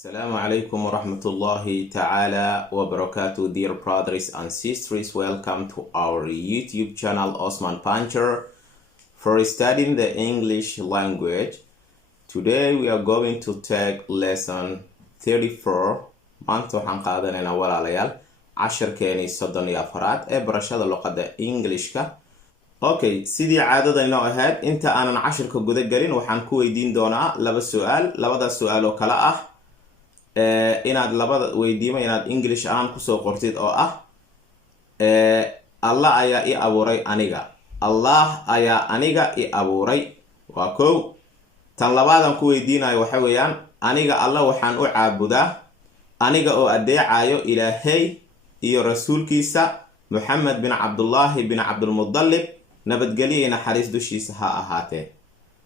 Assalamu alaikum wa rahmatullahi ta'ala wa barakatuh, dear brothers and sisters. Welcome to our YouTube channel Osman Banjar for studying the English language. Today we are going to take lesson 34. maanta waxaan qaadanaynaa walaalayaal casharkeeni 34aad ee barashada luqadda English-ka. Okay, sidii caadadayna ahayd inta aanan casharka guda galin waxaan ku weydiin doonaa laba su'aal. labada su'aal oo kala ah inaad labada weydiimo inaad English ahaan kusoo qortid oo ah Allah ayaa i abuuray aniga. Allah ayaa aniga i abuuray. waa kow. tan labaadan ku weydiinayo waxa weeyaan aniga Allah waxaan u caabudaa aniga oo adeecayo Ilaahay iyo rasuulkiisa Muhammad bin Abdullah bin Abdul Muttalib nabadgeliyo naxariis dushiisa ha ahaatee.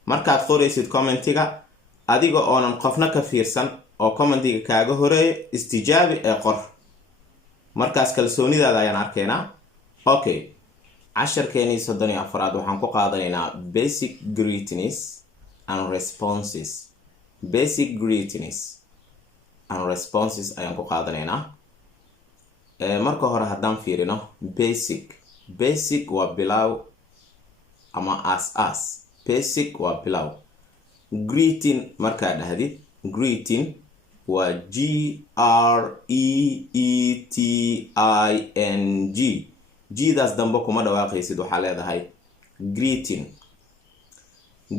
markaad qoraysid commentiga adiga oonan qofna ka fiirsan oo commentiga kaaga horeeyo istijaabi ee qor. markaas kalsoonidaada ayaan arkaynaa. okay, casharkeeni 34aad waxaan ku qaadanaynaa basic greetings and responses. basic greetings and responses ayaan ku qaadanaynaa. marka hore haddaan fiirino basic waa bilow ama as basic waa bilow. greeting markaa dhahdid greeting waa greeting. G-daas dambe kuma dhawaaqaysid waxaa leedahay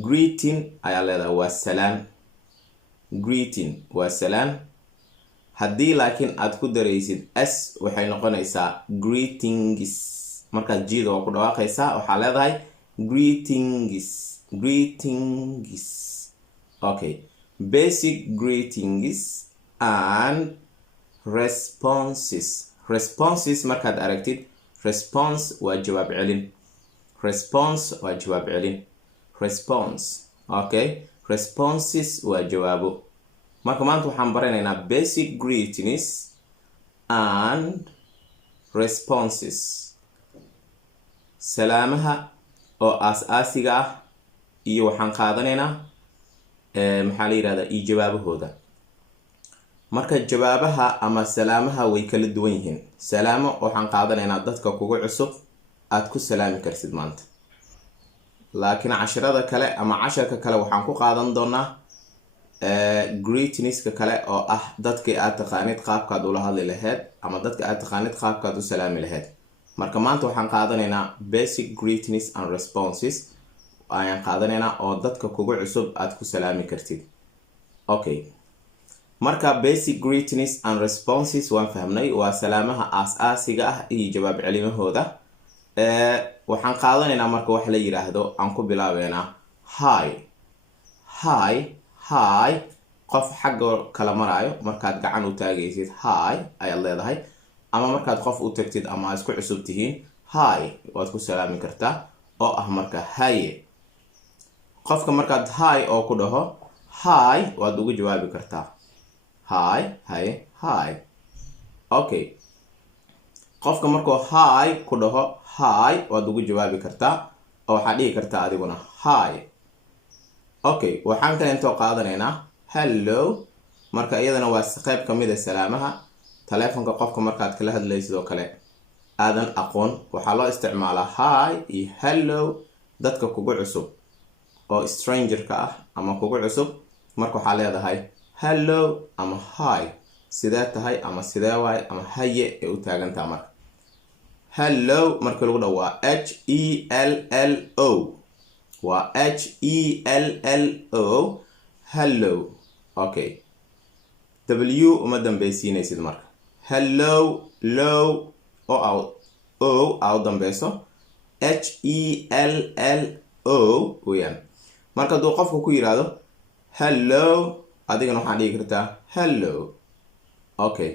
greeting ayaa leedahay waa salaan. greeting waa salaan. haddii laakiin aad ku daraysid s waxay noqonaysaa greetings. markaad G-da waa ku dhawaaqaysaa waxaa leedahay greetings. okay, basic greetings and responses markaad aragtid response waa jawaab celin. okay, responses waa jawaabo. marka maanta waxaan baranaynaa basic greetings and responses. salaamaha oo aas-aasiga ah iyo waxaan qaadanaynaa maxaa la yiraahdaa iyo jawaabahooda. marka jawaabaha ama salaamaha way kala duwan yihiin. salaamo waxaan qaadanaynaa dadka kugu cusub aad ku salaami karsid maanta. laakiin casharada kale ama casharka kale waxaan ku qaadan doonaa greetingska kale oo ah dadkii aad taqaanid qaabkaad ula hadli lahayd ama dadka aad taqaanid qaabkaad u salaami lahayd. marka maanta waxaan qaadanaynaa basic greetings and responses ayaan qaadanaynaa oo dadka kugu cusub aad ku salaami kartid. okay, marka basic greetings and responses waan fahmnay waa salaamaha aas-aasiga ah iyo jawaab celimahooda. waxaan qaadanaynaa marka wax la yiraahdo aan ku bilaabeynaa hi. qof xagga kala maraayo markaad gacan u taagaysid hi ayaad leedahay, ama markaad qof u tagtid ama isku cusub tihiin hi waad ku salaami kartaa oo ah marka haye. qofka markaad hi oo ku dhaho hi waad ugu jawaabi kartaa hi. okay, qofka markuu hi ku dhaho hi waad ugu jawaabi kartaa oo waxaad dhihi kartaa adiguna hi. okay, waxaan kale intoo qaadanaynaa hello. marka iyadana waa qayb ka mid ah salaamaha. taleefanka qofka markaad kala hadlaysid oo kale aadan aqoon waxaa loo isticmaalaa hi iyo hello dadka kugu cusub oo strangerka ah ama kugu cusub. marka waxaa leedahay hello ama hi, sidee tahay ama sidee waay ama haye ee u taagantaa. marka hello marka lagu dhaho waa hello waa hello hello. okay, w uma dambeysiinaysid marka hello low oo aa u dambeyso hello weyaan. marka hadduu qofku ku yiraahdo hello adigana waxaan dhigi kartaa hello. okay,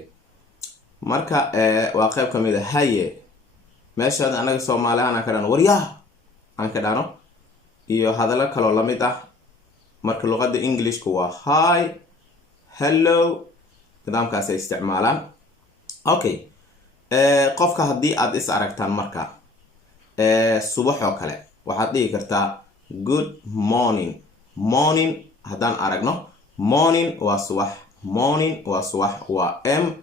marka waa qayb ka mid ah haye. meeshaad anaga Soomaalihaan aan ka dhano waryaa aan ka dhano iyo hadallo kaloo la mid ah. marka luqadda Englishku waa hi hello nidaamkaas ay isticmaalaan. okay, qofka haddii aad is aragtaan marka subax oo kale waxaad dhihi kartaa good morning. haddaan aragno morning waa subax, morning waa subax waa morning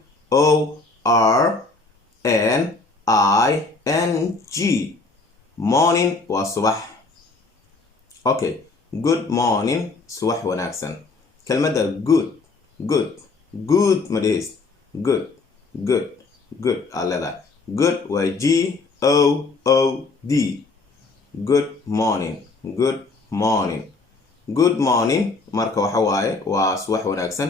morning waa subax. Okay, good morning subax wanaagsan. kelmadda good ma dhehaysid. good aad leedahay. good waa GOOD. good morning marka waxa waaye waa subax wanaagsan.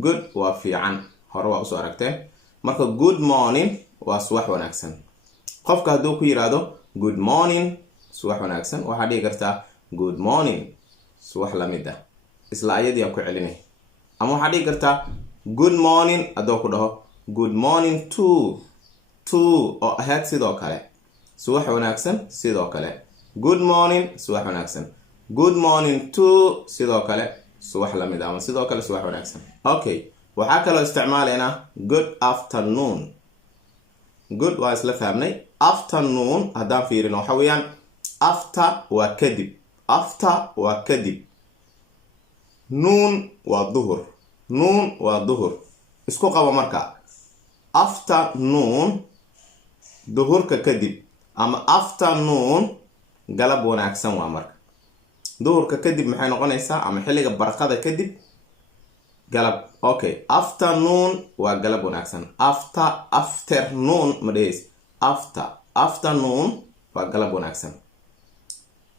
good waa fiican, hore waa usoo aragteen. marka good morning waa subax wanaagsan. qofka hadduu ku yiraahdo good morning subax wanaagsan, waxaa dhihi kartaa good morning subax lamid ah, isla ayadii aan ku celinay. ama waxaa dhihi kartaa good morning hadduu ku dhaho good morning to oo ahayd sidoo kale subax wanaagsan. sidoo kale good morning subax wanaagsan. good morning to sidoo kale subax lamid ah, ama sidoo kale subax wanaagsan. Okay, waxaa kaloo isticmaalaynaa good afternoon. good waa isla fahmnay. afternoon haddaan fiirino waxa weeyaan after waa kadib. noon waa duhur. isku qabo marka afternoon duhurka kadib, ama afternoon galab wanaagsan waa marka. duhurka kadib maxay noqonaysaa, ama xilliga barqada kadib galab. Okay, afternoon waa galab wanaagsan. afternoon ma dhehaysid. afternoon waa galab wanaagsan.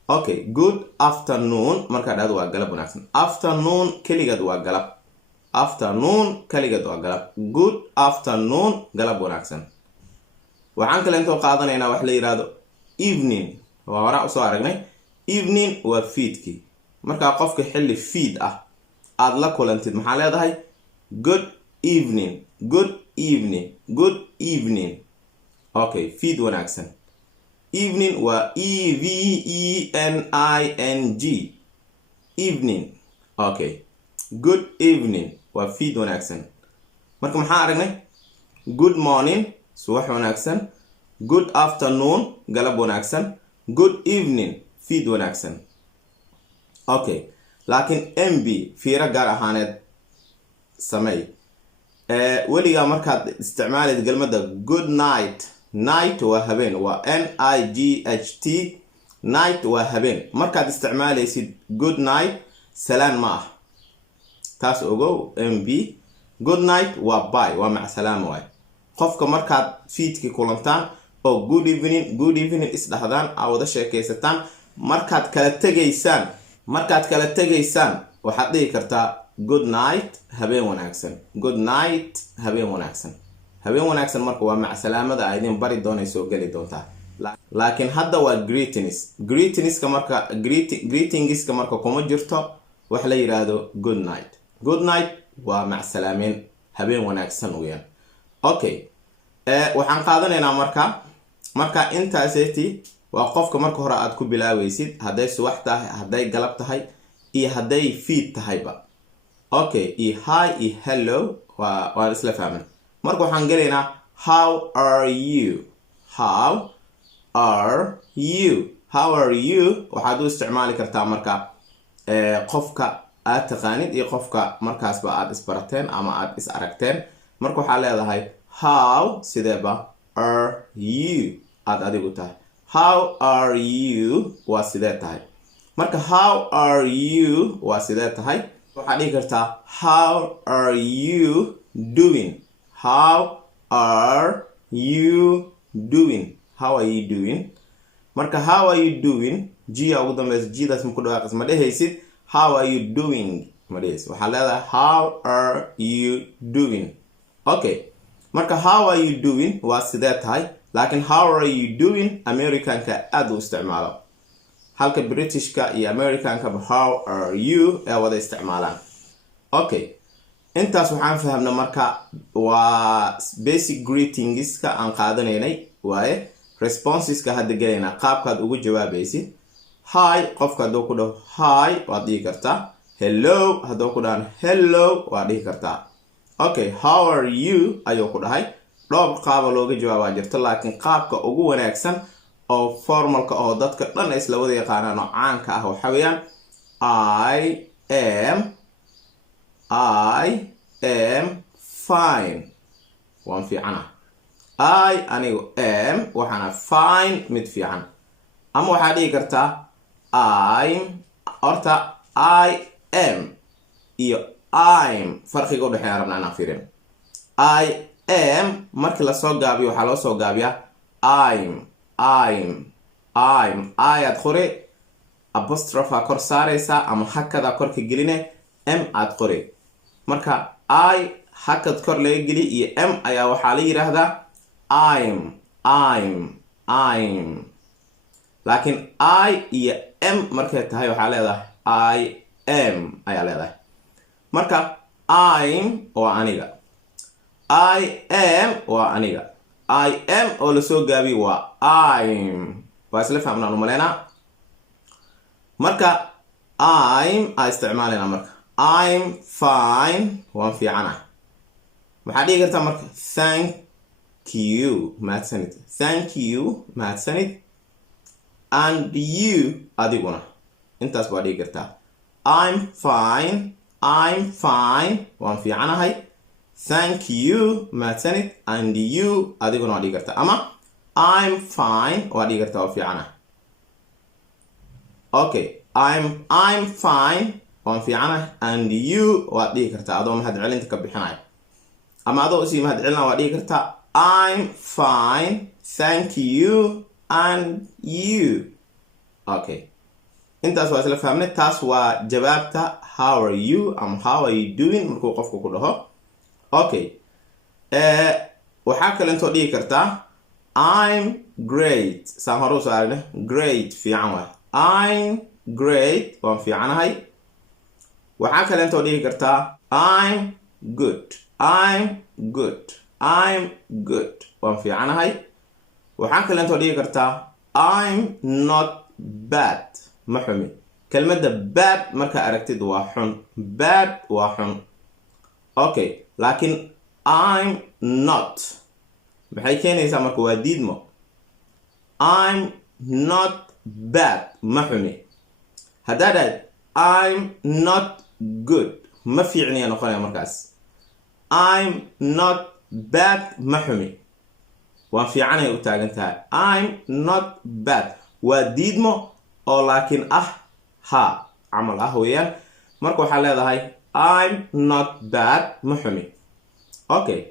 Okay, good afternoon markaa dhahdo waa galab wanaagsan. afternoon keligeed waa galab. good afternoon galab wanaagsan. waxaan kale intoo qaadanaynaa wax la yiraahdo evening. waa hore usoo aragnay. evening waa fiidkii. markaa qofka xilli fiid ah aad la kulantid maxaa leedahay good evening. Okay, fiid wanaagsan. evening waa EVENING evening. Okay, good evening waa fiid wanaagsan. marka maxaa aragnay good morning subax wanaagsan, good afternoon galab wanaagsan, good evening fiid wanaagsan. Okay, laakiin MB fiiro gaar ahaaneed sameey. weligaa markaad isticmaalid kelmadda good night waa habeen, waa NIGHT. night waa habeen. markaad isticmaalaysid good night salaan ma ah, taas ogow MB. good night waa bye, waa macsalaamo waay. qofka markaad fiidkii kulantaan oo good evening isdhahdaan aa wada sheekaysataan, markaad kala tegaysaan waxaad dhihi kartaa good night habeen wanaagsan. habeen wanaagsan marka waa macsalaamada ay idin bari doonayso geli doontaa. laakiin hadda waa greetingska marka kuma jirto wax la yiraahdo good night waa macsalaameen, habeen wanaagsan weeyaan. Okay, waxaan qaadanaynaa marka intaaseti waa qofka marka hore aad ku bilaawaysid, hadday subax tahay, hadday galab tahay, iyo hadday fiid tahayba. Okay, iyo hi iyo hello waan isla fahmin. marka waxaan gelaynaa how are you. waxaad u isticmaali kartaa marka qofka aad taqaanid iyo qofka markaasba aad isbarateen ama aad is aragteen. marka waxaa leedahay how sideeba are you aad adigu tahay. how are you waa sidee tahay. marka how are you waa sidee tahay, waxaad dhihi kartaa how are you doing. marka how are you doing g ugu dambaysa, gdaas ma ku dhawaaqis, ma dhehaysid how are you doing ma dhehaysid. waxaad leedahay how are you doing. Okay, marka how are you doing waa sidee tahay, laakiin how are you doing Americanka aad u isticmaalo, halka Britishka iyo Americanka how are you ee wada isticmaalaan. Okay, intaas waxaan fahamna marka waa basic greetingska aan qaadanaynay waaye. responseska hadda gelayna qaabkaad ugu jawaabaysid. hi qofka hadduu ku dhaho hi waad dhihi kartaa. hello hadduu ku dhahan hello waad dhihi kartaa. Okay, how are you ayuu ku dhahay. dhowr qaaba looga jawaabaa jirto, laakiin qaabka ugu wanaagsan oo formalka oo dadka dhan isla wada yaqaanaan oo caanka ah waxa weeyaan I am fine waan fiicana I anigu am waxaan fine mid fiican ama waxaad dhigi kartaa horta I am iyo I'm farqiga u dhexeeya rabnaa inaan fiirin I am markii la soo gaabiyo waxaa loo soo gaabiyaa I'm aad qori apostrophe kor saaraysa ama hakada kor ka geline m aad qori marka I hakad kor laga geli iyo m ayaa waxaa la yiraahdaa I'm laakiin I iyo m markay tahay waxaa leedahay I am ayaa leedahay marka I'm waa aniga I am waa aniga I am oo la soo gaabi waa I'm waa isla fahmnaan u maleynaa marka I'm isticmaalina marka I'm fine waan fiicana maxaa dhigi kartaa marka thank you mahadsanid and you adiguna intaas baa dhigi kartaa I'm fine waan fiicanahay thank you mahadsanid and you adiguna waa dhigi kartaa ama I'm fine waa dhigi kartaa waa fiicana okay I'm fine waan fiicana and you waa dhigi kartaa adoo mahad celinta ka bixinaya ama adoo usii mahad celina waa dhigi kartaa I'm fine thank you and you okay intaas waa isla fahmnay taas waa jawaabta how are you how are you doing markuu qofku ku dhaho okay waxaa kale intoo dhigi kartaa I'm great saan hore usoo aragnay great fiican waay I'm great waan fiicanahay waxaa kale intoo dhigi kartaa I'm good waan fiicanahay waxaa kale intoo dhigi kartaa I'm not bad ma xumi kelmadda bad markaa aragtid waa xun bad waa xun okay laakiin I'm not maxay keenaysaa marka waa diidmo I'm not bad ma xumi haddaa dhahayd I'm not good ma fiicniya noqonaya markaas I'm not bad ma xumi waan fiicanay u taagan tahay I'm not bad waa diidmo oo laakiin ha camal weeyaan marka waxaa leedahay I'm not bad ma xumi okay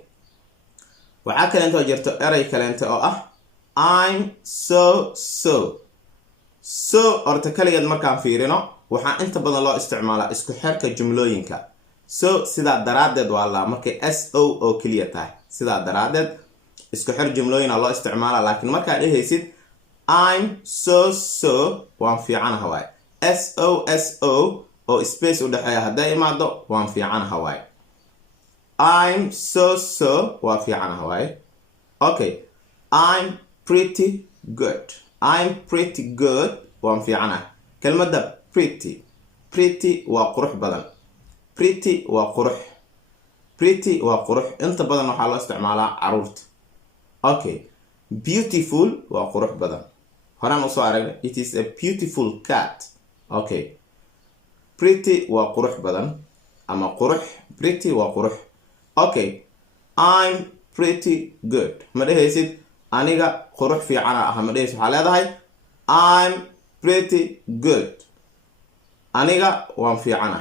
waxaa kale intoo jirto eray kaleente oo I'm so horta kaligeed markaan fiirino waxaa inta badan loo isticmaalaa isku xirka jumlooyinka so sidaa daraaddeed waa la markay so oo keliya tahay sidaa daraaddeed isku xir jumlooyina loo isticmaalaa laakiin markaad dhehaysid I'm so waan fiicanaha waay so oo space u dhexeeya hadday imaado waan fiicanaha waay I'm so waa fiicanaha waay okay I'm pretty good waan fiicanaha kelmadda pretty waa qurux badan pretty waa qurux inta badan waxaa loo isticmaalaa caruurta okay beautiful waa qurux badan horaan usoo aragnay it is a beautiful cat okay pretty waa qurux badan ama qurux pretty waa qurux okay I'm pretty good ma dhehaysid aniga qurux fiicana ma dhehaysid waxaa leedahay I'm pretty good aniga waan fiicana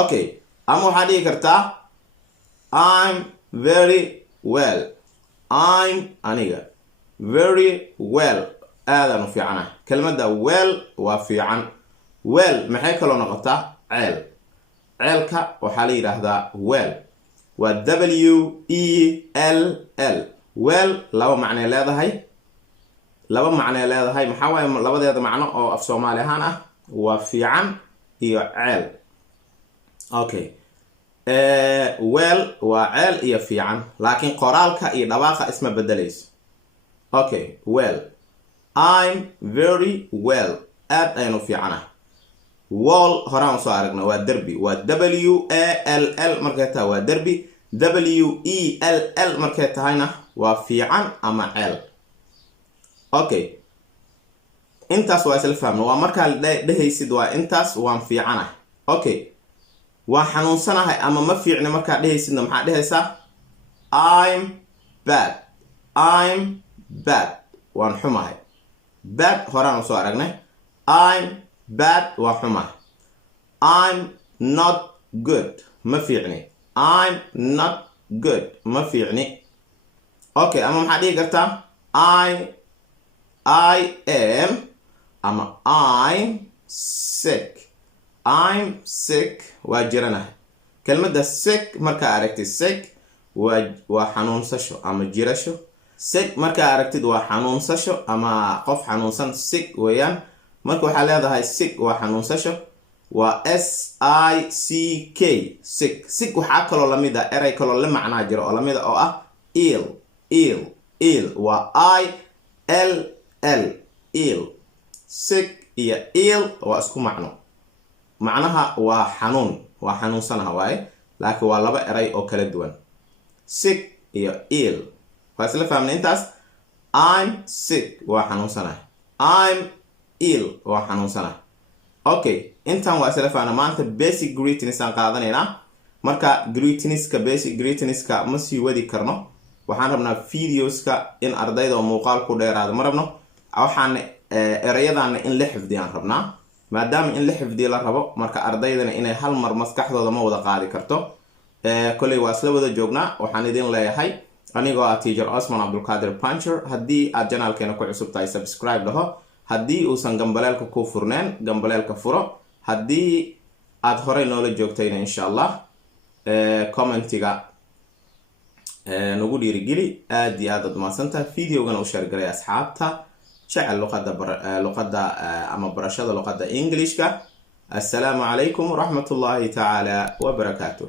okay ama waxaa dhigi kartaa I'm very well aniga very well aadaan u fiicana kelmadda well waa fiican well maxay kaloo noqotaa ceelka waxaa la yidhaahdaa well waa well well laba macnay leedahay maxaa waaye labadeeda macno oo af Soomaali ahaan waa fiican iyo ceel okay well waa ceel iyo fiican laakiin qoraalka iyo dhawaaqa isma bedelayso okay well I'm very well aad ayaan u fiicana wall horaan soo aragna waa derbi waa wall markay tahay waa derbi well markay tahayna waa fiican ama ceel okay intaas waa isla fahmno waa markaa dhehaysid waa intaas waan fiicana okay waa xanuunsanahay ama ma fiicni markaa dhehaysidna maxaa dhehaysaa I'm bad waan xumahay. Bad horaan usoo aragnay. I'm bad waa xumahay. I'm not good ma fiicni. I'm not good ma fiicni. Okay, ama maxaa dhihi kartaa I am ama I'm sick. I'm sick waa jiranahay. kelmadda sick markaa aragtid sick waa xanuunsasho ama jirasho. sick markaa aragtid waa xanuunsasho ama qof xanuunsan sick weeyaan. marka waxaa leedahay sick waa xanuunsasho waa SICK sick. sick waxaa kaloo lamid ah eray kaloo la macnaa jiro oo lamid ah oo ah ill waa ill. sick iyo ill waa isku macnaha waa xanuun waa xanuunsanaha waaye laakiin waa laba eray oo kala duwan. sick iyo ill waa isla fahmnay intaas. I'm sick waa xanuunsanahay. I'm ill waa xanuunsanahay. Okay, intaan waa isla fahmnay. maanta basic greetings aan qaadanaynaa. marka basic greetingska ma sii wadi karno. waxaan rabnaa videoska in ardayda oo muuqaal ku dheeraado ma rabno. waxaan erayadaana in la xifdiyaan rabnaa maadaama in la xifdiyo la rabo. marka ardaydana inay hal mar maskaxdooda ma wada qaadi karto. kolay waa isla wada joognaa. waxaan idin leeyahay anigoo ah teacher Osman Abdulkadir Banjar. haddii aad janaalkeena ku cusub tahay subscribe dhaho. haddii uusan gambaleelka ku furneen gambaleelka furo. haddii aad horey noola joogtayna insha Allah commentiga nagu dhiirigeli. aad iyo aad mahadsantahay. videogana u share garay asxaabta jecel luqadda ama barashada luqadda English-ka. السلام عليكم ورحمة الله تعالى وبركاته.